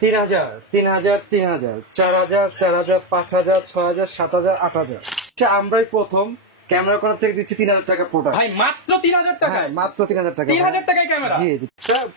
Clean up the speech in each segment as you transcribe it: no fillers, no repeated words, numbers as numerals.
3000, 3000, 3000, 4000, 4000, 5000, 6000, 7000, 8000। আমরাই প্রথম camera corner থেকে দিচ্ছি 3000 টাকা প্রোডাক্ট। ভাই মাত্র 3000 টাকা? হ্যাঁ মাত্র 3000 টাকা। 3000 টাকায় ক্যামেরা? জি জি।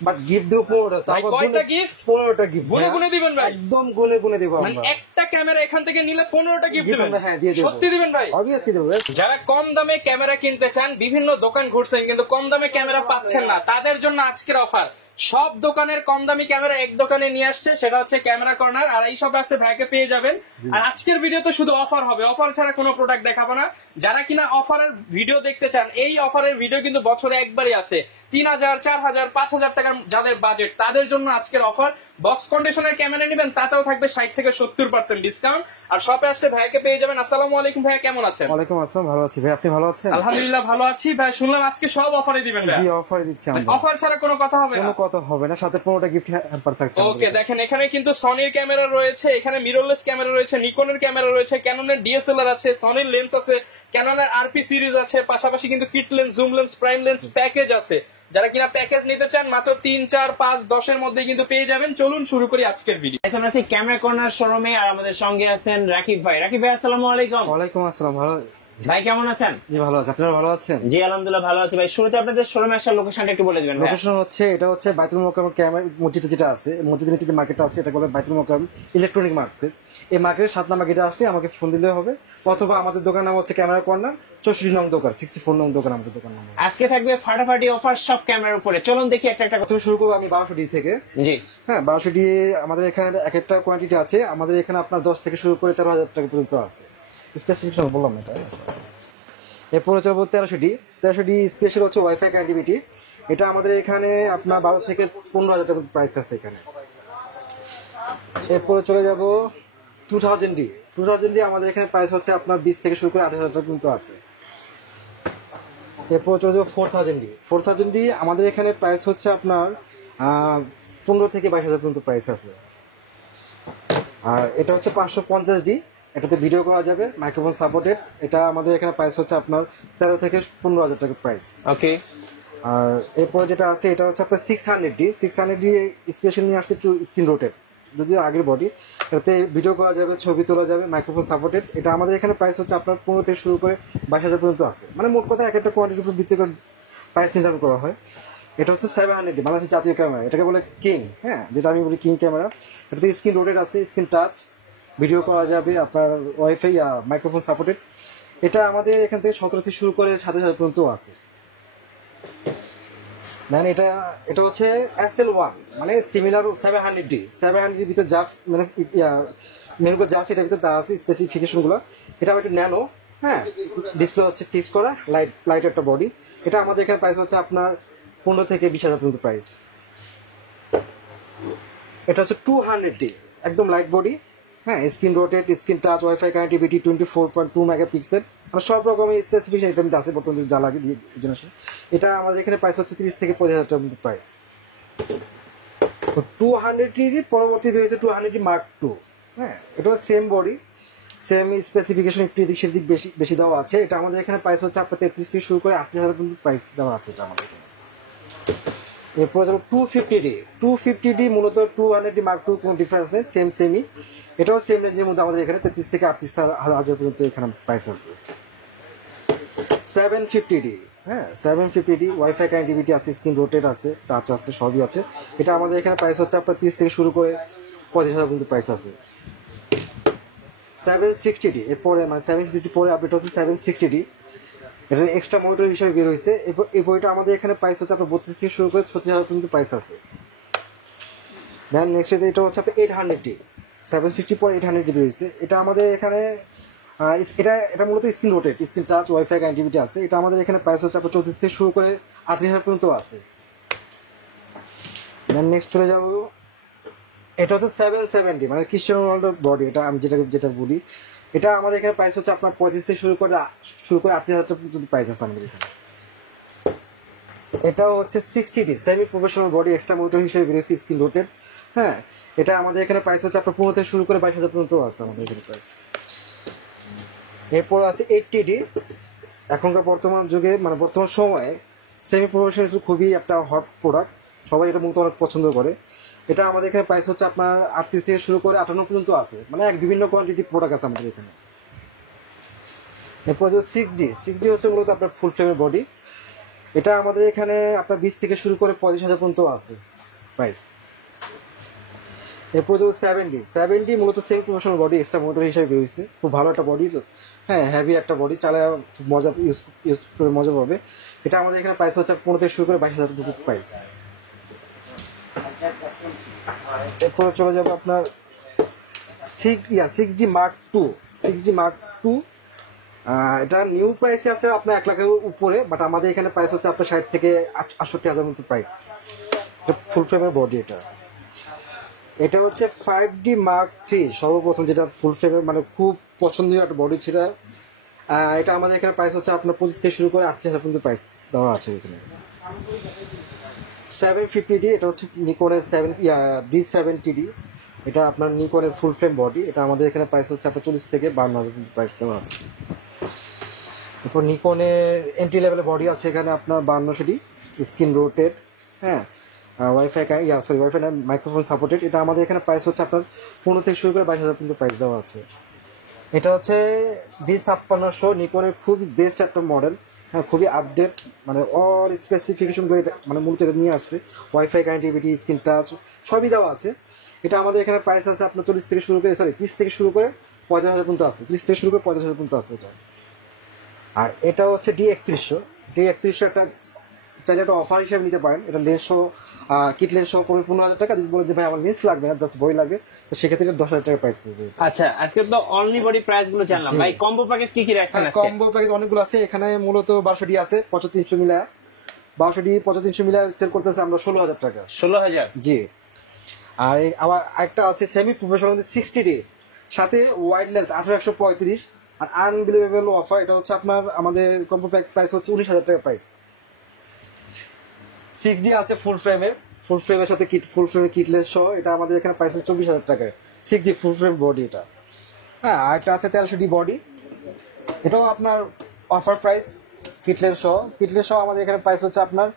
বাট গিফট দেব 15টা। তারপর কয়টা গিফট? 15টা গিফট। গুনে গুনে দিবেন ভাই? একদম গুনে গুনে দেব মানে আমরা। একটা ক্যামেরা এখান থেকে নিলে 15টা গিফট দিবেন? হ্যাঁ দিয়ে দেব। সত্যি দিবেন ভাই? অবভিয়াসলি দেব। যারা কম দামে ক্যামেরা কিনতে চান, বিভিন্ন দোকান ঘুরছেন কিন্তু কম দামে ক্যামেরা পাচ্ছেন না, তাদের জন্য আজকের অফার। সব দোকানের কম দামি ক্যামেরা এক দোকানে নিয়ে আসছে, সেটা হচ্ছে ক্যামেরা কর্নার। আর এই সব আসছে ভাইকে পেয়ে যাবেন। আর আজকের ভিডিও তো শুধু অফার হবে, অফার ছাড়া কোনো প্রোডাক্ট দেখাবো না। যারা কিনা অফারের ভিডিও দেখতে চান, এই অফারের ভিডিও কিন্তু বছরে একবারই আসে। 3000, 4000, 5000 টাকার যাদের বাজেট, তাদের জন্য আজকের অফার। বক্স কন্ডিশনের ক্যামেরা নেবেন, তাতেও থাকবে 60 থেকে 70% ডিসকাউন্ট। আর শপে আসছে ভাইকে পেয়ে যাবেন। আসসালামু আলাইকুম ভাইয়া, কেমন আছেন? ওয়ালাইকুম আসসালাম, ভালো আছি ভাই, আপনি ভালো আছেন? আলহামদুলিল্লাহ ভালো আছি ভাই। শুনলাম আজকে সব অফারে দিবেন ভাই? জি অফারে দিচ্ছি আমরা। অফার ছাড়া কোনো কথা হবে না? কোনো কথা হবে না, সাথে 15টা গিফট হ্যাম্পার থাকছে। ওকে, দেখেন এখানে কিন্তু সনির ক্যামেরা রয়েছে, এখানে মিররলেস ক্যামেরা রয়েছে, নিকনের ক্যামেরা রয়েছে, ক্যাননের ডিএসএলআর আছে, সনির লেন্স আছে, ক্যাননের আরপি সিরিজ আছে, পাশাপাশি কিন্তু kit lens, zoom lens, prime lens package আছে। যারা কিনা প্যাকেজ নিতে চান মাত্র 3, 4, 5, 10 এর মধ্যে কিন্তু পেয়ে যাবেন। চলুন শুরু করি আজকের ভিডিও। আমরা আছি ক্যামেরা কর্নার শোরুমে, আর আমাদের সঙ্গে আছেন রাকিব ভাই। রাকিব ভাই আসসালামু আলাইকুম। ওয়ালাইকুম আসসালাম, ভালো ভাই কেমন আছেন? জি ভালো আছি, আপনারা ভালো আছেন? জি আলহামদুলিল্লাহ ভালো আছি ভাই। শুরুতে আপনাদের শোরুমে আসার লোকেশনটা একটু বলে দিবেন ভাই। লোকেশন হচ্ছে, এটা হচ্ছে বাইতুল মোকাররম ক্যামেরা মসজিদ যেটা আছে, মসজিদের নিচে যে মার্কেটটা আছে এটা বলে বাইতুল মোকাররম ইলেকট্রনিক মার্কেট। এই মার্কেটের 7 নম্বর গেটে আসলে আমাকে ফোন দিলে হবে, অথবা আমাদের দোকান নাম হচ্ছে ক্যামেরা কর্নার, 64 নং দোকান, 64 নং দোকান আমাদের দোকান নাম। আজকে থাকবে ফাটাফাটি অফার সব ক্যামেরার উপরে। চলুন দেখি একটা একটা কথা। প্রথমে শুরু করবো আমি 1200D থেকে। জি হ্যাঁ 1200D আমাদের এখানে এক একটা কোয়ান্টিটি আছে, আমাদের এখানে আপনার 10 থেকে শুরু করে 13,000 টাকা পর্যন্ত আছে। স্পেসিফিকেশন বললাম এটা। এরপরে চলবো 1300D। 1300D স্পেশাল হচ্ছে ওয়াইফাই কানেক্টিভিটি। এটা আমাদের এখানে আপনার 12 থেকে 15,000 টাকা প্রাইস আছে এখানে। এরপরে চলে যাব 2000D। 2000D আমাদের এখানে প্রাইস হচ্ছে আপনার 20 থেকে শুরু করে 28,000 টাকা পর্যন্ত আছে। এরপর চলে যাবো 4000D। 4000D আমাদের এখানে প্রাইস হচ্ছে আপনার 15 থেকে 22,000 পর্যন্ত প্রাইস আছে। আর এটা হচ্ছে 550D, এটাতে ভিডিও করা যাবে, মাইক্রোফোন সাপোর্টেড। এটা আমাদের এখানে প্রাইস হচ্ছে আপনার 13 থেকে 15,000 টাকা প্রাইস। ওকে। আর এরপর যেটা আছে এটা হচ্ছে আপনার 600D। 600D স্পেশাল নিয়ে আসছে টু স্ক্রিন রোটেট, যদিও আগের বডি। এটাতে ভিডিও করা যাবে, ছবি তোলা যাবে, মাইক্রোফোন সাপোর্টেড। এটা আমাদের এখানে প্রাইস হচ্ছে আপনার 15 থেকে শুরু করে 22,000 পর্যন্ত আছে। মানে মোট কথা এক একটা কোয়ান্টিটির উপর ভিত্তি করে প্রাইস নির্ধারণ করা হয়। এটা হচ্ছে 700D, বাংলাদেশের জাতীয় ক্যামেরা, এটাকে বলে কিং। হ্যাঁ, যেটা আমি বলি কিং ক্যামেরা। এটাতে স্ক্রিন রোটেট আছে, স্ক্রিন টাচ, ভিডিও করা যাবে, আপনার ওয়াইফাই মাইক্রোফোন সাপোর্টেড। এটা আমাদের এখান থেকে 17 থেকে শুরু করে 7,000 পর্যন্ত আছে। দেন এটা হচ্ছে SL1, মানে সিমিলার 700D। 700D ভিতরে যা মানে মেনুগুলো যা আছে এটার ভিতরে তা আছে স্পেসিফিকেশনগুলো। এটা একটু ন্যানো। হ্যাঁ, ডিসপ্লে হচ্ছে ফিক্স করা, লাইট একটা বডি। এটা আমাদের এখানে প্রাইস হচ্ছে আপনার 15 থেকে 20,000 পর্যন্ত প্রাইস। এটা হচ্ছে 200D, একদম লাইট বডি। হ্যাঁ, screen rotate, screen touch, wifi connectivity, 24.2 megapixel, মানে সব রকমের স্পেসিফিকেশন এটার মধ্যে আছে বর্তমানে যা লাগে জেনারেশন। এটা আমাদের এখানে প্রাইস হচ্ছে 30 থেকে 50,000 টাকার মধ্যে প্রাইস। 200D পরবর্তী বেরিয়েছে 200D Mark II। হ্যাঁ, এটা সেম বডি, সেম স্পেসিফিকেশন, একটু এদিক সেদিক বেশি দেওয়া আছে। এটা আমাদের এখানে প্রাইস হচ্ছে আপনার 33 থেকে শুরু করে 38,000 পর্যন্ত প্রাইস দেওয়া আছে এটা আমাদের এখানে। এরপরে যাবো 250D। 250D মূলত 200D Mark II, কোনো ডিফারেন্স নেই, সেমই। এটাও সেম রেঞ্জের মধ্যে আমাদের এখানে 33 থেকে 38,000 পর্যন্ত এখানে প্রাইস আছে। 750D। হ্যাঁ, 750D ওয়াইফাই কানেক্টিভিটি আছে, স্ক্রিন রোটেট আছে, টাচ আছে, সবই আছে। এটা আমাদের এখানে প্রাইস হচ্ছে আপনার 30 থেকে শুরু করে 25,000 পর্যন্ত প্রাইস আছে। 760D এরপরে, মানে 750 পরে আপডেট হচ্ছে 760D। এটা এক্সট্রা মনিটর হিসেবে বের হয়েছে। এই বইটা আমাদের এখানে প্রাইস হচ্ছে আপনার 32 থেকে শুরু করে 36,000 পর্যন্ত প্রাইস আছে। দেন নেক্সট এটা হচ্ছে আপনার 800D। 760 পরে 800D বের হয়েছে। এটা আমাদের এখানে এটা মূলত screen rotate, screen touch, wifi connectivity আছে। এটা আমাদের এখানে প্রাইস হচ্ছে আপনার 34 থেকে শুরু করে 38,000 পর্যন্ত আছে। দেন নেক্সট চলে যাবো, এটা হচ্ছে 770, মানে ক্রিস্টিয়ানো রোনাল্ডোর বডি। এটা আমি যেটা বলি, এটা আমাদের এখানে প্রাইস হচ্ছে আপনার 35 থেকে শুরু করে 38,000 টাকা পর্যন্ত প্রাইস আছে আমাদের এখানে। এটাও হচ্ছে 60D semi professional body, extra monitor হিসেবে বেরিয়েছে, স্ক্রিন রোটেট। হ্যাঁ, এটা আমাদের এখানে প্রাইস হচ্ছে আপনার 15 থেকে শুরু করে 22,000 পর্যন্ত আছে আমাদের এখানে প্রাইস। এরপর আছে 80D। এখনকার বর্তমান যুগে, মানে বর্তমান সময়ে সেমি প্রফেশনাল খুবই একটা হট প্রোডাক্ট, সবাই এটা মূলত অনেক পছন্দ করে। এটা আমাদের এখানে প্রাইস হচ্ছে আপনার 38 থেকে শুরু করে 58 পর্যন্ত আছে, মানে এক বিভিন্ন কোয়ান্টিটি প্রোডাক্ট আছে আমাদের এখানে। এরপর হচ্ছে 6D হচ্ছে মূলত আপনার ফুল ফ্রেমের বডি। এটা আমাদের এখানে আপনার 20 থেকে শুরু করে 35,000 পর্যন্ত আছে প্রাইস। এরপর হচ্ছে 7D মূলত semi professional body, extra motor হিসেবে বেরিয়েছে, খুব ভালো একটা বডি। হ্যাঁ, হেভি একটা বডি, চালায় খুব মজা, ইউজ করে মজা পাবে। এটা আমাদের এখানে প্রাইস হচ্ছে 15 থেকে শুরু করে 22,000 টাকা প্রাইস। এরপরে চলে যাবে আপনার 6D Mark II। এটা নিউ প্রাইসে আছে আপনার 1 লাখের উপরে, বাট আমাদের এখানে প্রাইস হচ্ছে আপনার 60 থেকে 68,000 মতো প্রাইস। এটা ফুল ফ্রেমের বডি। এটা হচ্ছে 5D Mark III, সর্বপ্রথম যেটা ফুল ফ্রেমের, মানে খুব পছন্দনীয় একটা বডি ছিল। এটা আমাদের এখানে প্রাইস হচ্ছে আপনার 25 থেকে শুরু করে 38,000 পর্যন্ত প্রাইস দেওয়া আছে এখানে। 750D, এটা হচ্ছে নিকনের D70D, এটা আপনার নিকনের ফুল ফ্রেম বডি। এটা আমাদের এখানে প্রাইস হচ্ছে আপনার 40 থেকে 52,000 পর্যন্ত প্রাইস দেওয়া আছে। এরপর নিকনের এন্ট্রি লেভেলের বডি আছে এখানে আপনার 5200D, স্ক্রিন রোটেড, হ্যাঁ, ওয়াইফাই মাইক্রোফোন সাপোর্টেড। এটা আমাদের এখানে প্রাইস হচ্ছে আপনার 15 থেকে শুরু করে 22,000 পর্যন্ত প্রাইস দেওয়া আছে। এটা হচ্ছে D5600, নিকনের খুবই বেস্ট একটা মডেল, হ্যাঁ, খুবই আপডেট, মানে অল স্পেসিফিকেশন মানে মূলত এটা নিয়ে আসছে। ওয়াইফাই কানেক্টিভিটি, স্ক্রিন টাচ সবই দেওয়া আছে। এটা আমাদের এখানে প্রাইস আছে আপনার 30 থেকে শুরু করে 45,000 পর্যন্ত আছে, 30 থেকে শুরু করে 45,000 পর্যন্ত আছে এটা। আর এটা হচ্ছে D3100 একটা চাইলে একটা অফার হিসেবে নিতে পারেন। এটা লেন্স সহ, কিট লেন্স সহ পড়বে 15,000 টাকা। যদি বলে যে ভাই আমার লেন্স লাগবে না, জাস্ট বই লাগবে, তো সেক্ষেত্রে 10,000 টাকা প্রাইস পড়বে। আচ্ছা, আজকে তো অনলি বডি প্রাইস গুলো জানলাম ভাই, কম্বো প্যাকেজ কি কি রাখছেন আজকে? কম্বো প্যাকেজ অনেকগুলো আছে এখানে, মূলত 1200D আছে 3500 মিলা, 1200D 3500 মিলা সেল করতেছে আমরা 16,000 টাকা। 16,000? জি। আর আবার একটা আছে সেমি প্রফেশনাল 60D, সাথে ওয়াইড লেন্স 1835, আর আনবিলিভেবল অফার। এটা হচ্ছে আপনার আমাদের কম্বো প্যাক প্রাইস হচ্ছে 19,000 টাকা প্রাইস। 6D আছে ফুল ফ্রেমের সাথে ফুল ফ্রেমের কিট লেন্স সহ, এটা আমাদের এখানে প্রাইস হচ্ছে 24,000 টাকায়। 6D ফুল ফ্রেম বডি এটা। হ্যাঁ, আর একটা আছে 1300D বডি, এটাও আপনার অফার প্রাইস, কিট লেন্স সহ আমাদের এখানে প্রাইস হচ্ছে আপনার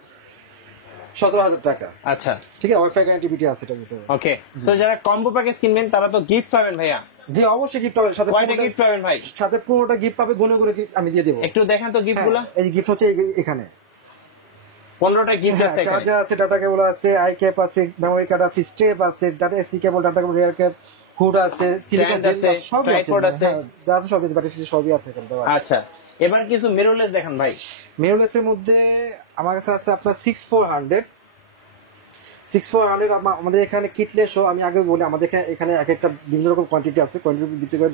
17,000 টাকা। আচ্ছা, ঠিক আছে, ওয়াইফাই কানেক্টিভিটি আছে এটা। ওকে। সো যারা কম্বো প্যাকেজ কিনবেন তারা তো গিফট পাবেন ভাইয়া? জি, অবশ্যই গিফট পাবেন, সাথে কয়টা গিফট পাবেন ভাই? সাথে 15টা গিফট পাবে, গুনে আমি দিয়ে দেবো। একটু দেখান তো গিফট গুলো। এই যে গিফট হচ্ছে এখানে 15টা গিফট আছে এখানে। চার্জার আছে, ডাটা কেবল আছে, আই ক্যাপ আছে, মেমোরি কার্ড আছে, স্ট্রেপ আছে, data AC cable, data cable, rear cap, hood আছে, সিলিকন আছে, সব ট্রাইপড আছে, যা আছে সবই, ব্যাটারি সবই আছে এখানে দেওয়া আছে। আচ্ছা, এবার কিছু মিররলেস দেখান ভাই। মিররলেসের মধ্যে আমার কাছে আছে আপনার 6400। আমাদের এখানে কিটলেস সহ, আমি আগে বলি, আমাদের এখানে এক একটা বিভিন্ন রকম কোয়ান্টিটি আছে, কোয়ান্টিটি ভিত্তি করে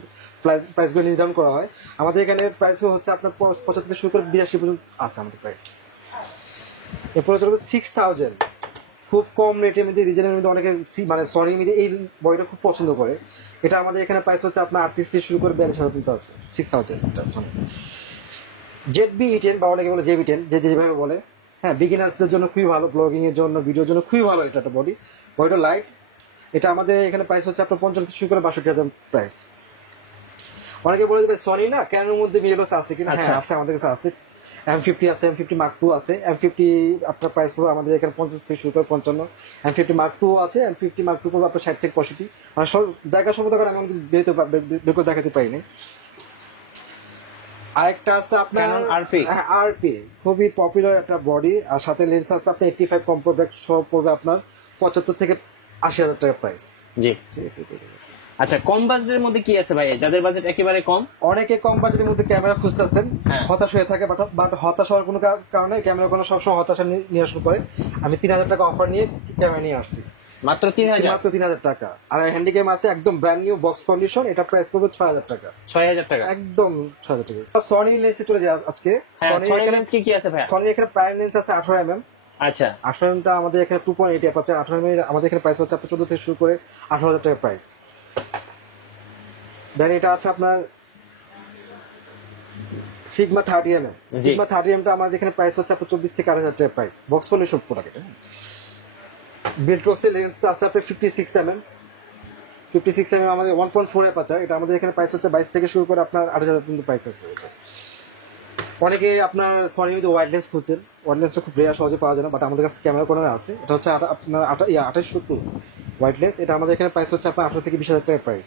প্রাইসগুলো নির্ধারণ করা হয়। আমাদের এখানে প্রাইসও হচ্ছে আপনার 75 থেকে শুরু করে 82 পর্যন্ত আছে আমাদের প্রাইস। এরপরে চলবে 6000, খুব কম রেটের মধ্যে, রিজনের মধ্যে, অনেকে মানে সনির মধ্যে এই বইটা খুব পছন্দ করে। এটা আমাদের এখানে প্রাইস হচ্ছে আপনার 38 থেকে শুরু করে 42,000 পর্যন্ত আছে। 6000 সনি ZB-E10, বা অনেকে বলে JB-10, যেভাবে বলে। হ্যাঁ, বিগিনার্সদের জন্য খুবই ভালো, ব্লগিং এর জন্য, ভিডিওর জন্য খুবই ভালো এটা একটা বডিটা লাইট। এটা আমাদের এখানে প্রাইস হচ্ছে আপনার 50 থেকে শুরু করে 62,000 প্রাইস। অনেকে বলে দেবে সনি না, ক্যানোনের মধ্যে মিররলেস আছে কিনা? হ্যাঁ, আছে, আমাদের কাছে আছে। M50 আছে, M50 Mark II আছে। M50 আপনার প্রাইস পড়বে আমাদের এখানে 50 থেকে শুরু করে 55। M50 Mark II আছে, M50 Mark II পড়বে আপনার 60 থেকে 65। মানে সব জায়গা সম্মত করে আমি কিছু বের করে দেখাতে পারিনি। আরেকটা আছে আপনার RP, খুবই পপুলার একটা বডি, আর সাথে লেন্স আছে আপনার 85 কম্পোব্যাক্ট সহ পড়বে আপনার 75 থেকে 80,000 টাকা প্রাইস। জি, ঠিক আছে। আচ্ছা, কম বাজেটের মধ্যে কি আছে ভাই, যাদের বাজেট একেবারে কম? অনেকে কম বাজেটের মধ্যে ক্যামেরা খুঁজতেছেন, হতাশ হয়ে থাকে, বাট হতাশ হওয়ার কোনো কারণে ক্যামেরা কোনো সবসময় হতাশা নিয়ে আসতে পারে। আমি 3,000 টাকা অফার নিয়ে ক্যামেরা নিয়ে আসছি, মাত্র 3,000 টাকা। আর হ্যান্ডিক্যাম আছে একদম ব্র্যান্ড নিউ বক্স কন্ডিশন, এটা প্রাইস পড়বে 6,000 টাকা। 6,000 টাকা, একদম 6,000 টাকা। সনি লেন্সে চলে যায় আজকে। সনি লেন্স কি আছে ভাই? সনি এখানে প্রাইম লেন্স আছে 18mm। আচ্ছা, 18mm আমাদের এখানে 2.8 অ্যাপারচার। 18mm আমাদের এখানে প্রাইস হচ্ছে আপনার 14 থেকে শুরু করে 18,000 টাকা প্রাইস। দেন এটা আছে আপনার সিগমা 30mm। সিগমা 30mm আমাদের এখানে প্রাইস হচ্ছে আপনার 24 থেকে 28,000 টাকা প্রাইস, বক্স কন্ডিশন প্রোডাক্ট। বিল্ট্রক্সের লেন্স আছে আপনার 56mm। 56mm আমাদের 1.4 অ্যাপারচার। এটা আমাদের এখানে প্রাইস হচ্ছে 22 থেকে শুরু করে আপনার 28,000 পর্যন্ত প্রাইস আছে। অনেকে আপনার সনির মধ্যে ওয়াইড লেন্স খুঁজছেন, ওয়াইড লেন্সটা খুব রেয়ার, সহজে পাওয়া যায় না, বাট আমাদের কাছে ক্যামেরা কর্নার আছে। এটা হচ্ছে আপনার 2870। ওয়াইডলেস, এটা আমাদের এখানে প্রাইস হচ্ছে আপনার 18 থেকে 20,000 টাকা প্রাইস।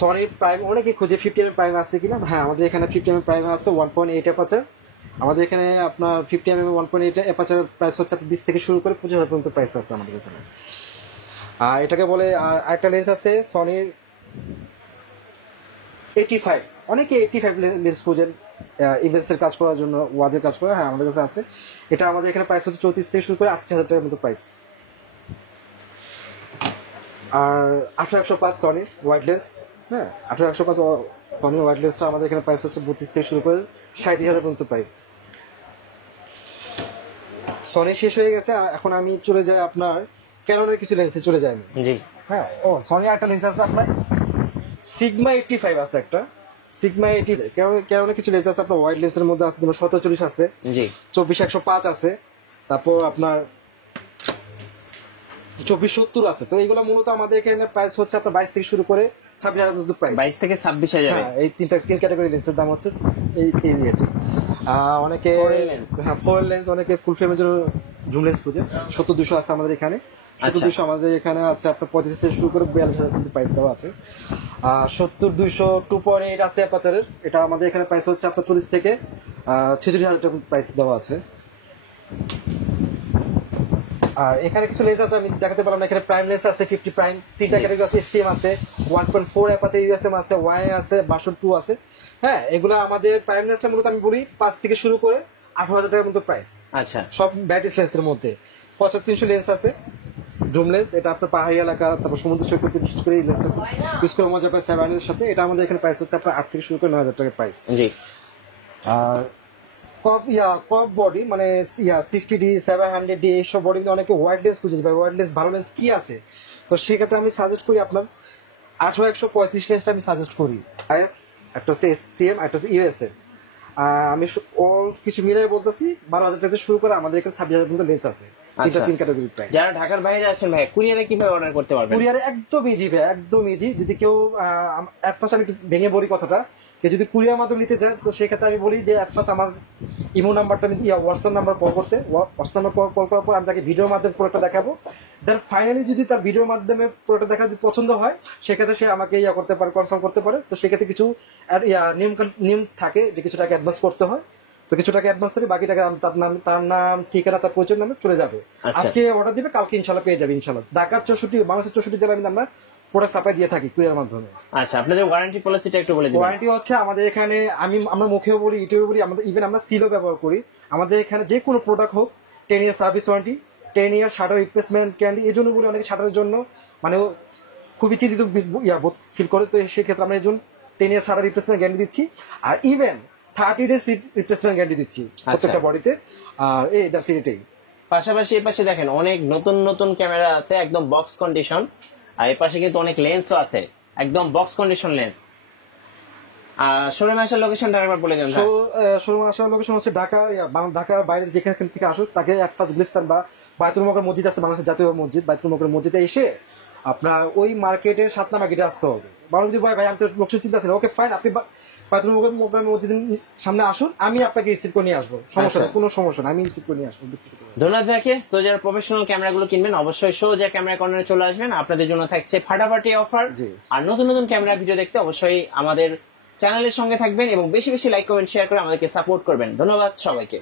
সনি প্রাইম অনেকে খুঁজে 50mm প্রাইম আছে কিনা, হ্যাঁ আমাদের এখানে 50mm প্রাইম আছে 1.8 অ্যাপাচার। আমাদের এখানে আপনার 50mm 1.8 অ্যাপাচার প্রাইস হচ্ছে আপনার 20 থেকে শুরু করে 25,000 পর্যন্ত প্রাইস আছে আমাদের এখানে। আর এটাকে বলে একটা লেন্স আছে সনির 85, অনেকে 85 লেন্স খুঁজেন ইভেন্টসের কাজ করার জন্য, ওয়াজের কাজ করা, হ্যাঁ আমাদের কাছে আছে। এটা আমাদের এখানে প্রাইস হচ্ছে 34 থেকে শুরু করে 38,000 টাকার মতো প্রাইস। আর 1805 সনির ওয়াইডলেস, হ্যাঁ 1805 সনির ওয়াইডলেসটা আমাদের এখানে প্রাইস হচ্ছে 32 থেকে শুরু করে 37,000 পর্যন্ত প্রাইস। সনি শেষ হয়ে গেছে, এখন আমি চলে যাই আপনার ক্যাননের কিছু লেন্সে চলে যাই আমি। জি হ্যাঁ সনি একটা লেন্স আছে আপনার সিগমা 85 আছে একটা, সিগমা 85 ক্যাননের কিছু লেন্স আছে আপনার ওয়াইড লেন্সের মধ্যে আছে, যেমন 1740 আছে, জি 24-105 আছে, তারপর আপনার 2470 আছে। তো এইগুলো মূলত আমাদের এখানে প্রাইস হচ্ছে আপনার 22 থেকে শুরু করে 26,000 পর্যন্ত প্রাইস। 22 থেকে 26,000। হ্যাঁ এই তিন ক্যাটাগরি লেন্সের দাম হচ্ছে এই রেটে। অনেকে Foreign lens। হ্যাঁ ফোর লেন্স, অনেকে ফুল ফ্রেমের জন্য জুম লেন্স খুঁজে 70-200 আছে আমাদের এখানে। 70-200 আমাদের এখানে আছে আপনার 35 থেকে শুরু করে 42,000 পর্যন্ত প্রাইস দেওয়া আছে। 70-200 2.8 আছে অ্যাপাচারের, এটা আমাদের এখানে প্রাইস হচ্ছে আপনার 40 থেকে 46,000 টাকা প্রাইস দেওয়া আছে। আর এখানে কিছু লেন্স আছে আমি দেখাতে পারলাম না, এখানে প্রাইম লেন্স আছে 50 প্রাইম, তিনটা ক্যাটাগরি আছে, এসটিএম আছে, 1.4 অ্যাপাচার ইউএসএম আছে, ওয়াই আছে, 62 আছে। হ্যাঁ এগুলো আমাদের প্রাইম লেন্সটা মূলত আমি বলি 5 থেকে শুরু করে 18,000 টাকার মতো প্রাইস। আচ্ছা সব ব্যাটিস লেন্সের মধ্যে 75-300 লেন্স আছে জুম লেন্স, এটা আপনার পাহাড়ি এলাকা তারপর সমুদ্র সৈকতে বিশেষ করে এই লেন্সটা ইউজ করে মজা পায় 7 এর সাথে। এটা আমাদের এখানে প্রাইস হচ্ছে আপনার 8 থেকে শুরু করে 9,000 টাকার প্রাইস। জি আর কফ বডি মানে 60D 700D এইসব বডি কিন্তু অনেকে ওয়াইড লেন্স খুঁজে ভাই, ওয়াইড লেন্স ভালো লেন্স কি আছে, তো সেক্ষেত্রে আমি সাজেস্ট করি আপনার 18-135 লেন্সটা আমি সাজেস্ট করি। আইএস একটা হচ্ছে এসটিএম, একটা হচ্ছে ইউএসএ। আমি অল কিছু মিলাই বলতেছি 12,000 থেকে শুরু করে আমাদের এখানে 26,000 পর্যন্ত লেন্স আছে, তিন ক্যাটাগরি প্রাইস। যারা ঢাকার বাইরে আছেন ভাই কুরিয়ারে কিভাবে অর্ডার করতে পারবেন? কুরিয়ারে একদম ইজি ভাই, একদম ইজি। যদি কেউ অ্যাডভান্স আমি একটু ভেঙে বলি কথাটা, কেউ যদি কুরিয়ার মাধ্যমে নিতে চায় তো সেক্ষেত্রে আমি বলি যে অ্যাডভান্স আমার ইমো নাম্বারটা আমি হোয়াটসঅ্যাপ নাম্বার কল করতে, হোয়াটসঅ্যাপ নাম্বার কল করার পর আমি তাকে ভিডিওর মাধ্যমে পুরোটা দেখাবো। দেন ফাইনালি যদি তার ভিডিওর মাধ্যমে পুরোটা দেখা যদি পছন্দ হয় সেক্ষেত্রে সে আমাকে করতে পারে, কনফার্ম করতে পারে। তো সেক্ষেত্রে কিছু নিয়ম থাকে যে কিছু টাকা অ্যাডভান্স করতে হয়, তো কিছু টাকা অ্যাডভান্স করে বাকি টাকা তার নাম ঠিকানা তার পরিচয় নামে চলে যাবে। আজকে অর্ডার দিবে কালকে ইনশাল্লাহ পেয়ে যাবে ইনশাল্লাহ। ঢাকার 64 বাংলাদেশের 64 জেলায় আমরা প্রোডাক্ট সাপ্লাই দিয়ে থাকি কুরিয়ার মাধ্যমে। আচ্ছা আপনাদের ওয়ারেন্টি পলিসিটা একটু বলে দিন। ওয়ারেন্টি হচ্ছে আমাদের এখানে আমরা মুখেও বলি, ইউটিউবে বলি, আমাদের ইভেন আমরা সিলও ব্যবহার করি। আমাদের এখানে যে কোনো প্রোডাক্ট হোক 10 ইয়ার সার্ভিস ওয়ারেন্টি, 10 ইয়ার শাটার রিপ্লেসমেন্ট গ্যারান্টি। এই জন্য বলি অনেকে শাটারের জন্য মানে খুবই চিন্তিত ফিল করে, তো সেক্ষেত্রে আমরা এই জন্য 10 ইয়ার শাটার রিপ্লেসমেন্ট গ্যারান্টি দিচ্ছি। আর ইভেন 30 ডেজ রিপ্লেসমেন্ট গ্যারান্টি দিচ্ছি প্রত্যেকটা বডিতে। আর এই দ্যাটস এটাই। পাশাপাশি এই পাশে দেখেন অনেক নতুন নতুন ক্যামেরা আছে একদম বক্স কন্ডিশন, আর এই পাশে কিন্তু অনেক লেন্সও আছে একদম বক্স কন্ডিশন লেন্স। শোরুমে আসার লোকেশনটা একবার বলে দেন। শোরুমে আসার লোকেশন হচ্ছে ঢাকার বাইরে যেখান থেকে আসুক তাকে একফাজ গুলিস্তান বা বায়তুল মোকাররম মসজিদ আছে, বাংলাদেশের জাতীয় মসজিদ, বায়তুল মোকাররম মসজিদে এসে আপনার ওই মার্কেটে 7 নম্বর গেটে আসতে হবে। বারো যদি ভাই আমি তো লোকেশন চিন্তা আছেন, ওকে ফাইন, আপনি বায়তুল মোকাররম মসজিদের সামনে আসুন, আমি আপনাকে রিসিভ করে নিয়ে আসবো, সমস্যা নেই, কোনো সমস্যা নেই, আমি রিসিভ করে নিয়ে আসবো। ধন্যবাদ দেখে। সো যারা প্রফেশনাল ক্যামেরাগুলো কিনবেন অবশ্যই সোজা ক্যামেরা কর্নারে চলে আসবেন, আপনাদের জন্য থাকছে ফাটাফাটি অফার। আর নতুন নতুন ক্যামেরা ভিডিও দেখতে অবশ্যই আমাদের চ্যানেলের সঙ্গে থাকবেন এবং বেশি বেশি লাইক কমেন্ট শেয়ার করে আমাদেরকে সাপোর্ট করবেন। ধন্যবাদ সবাইকে।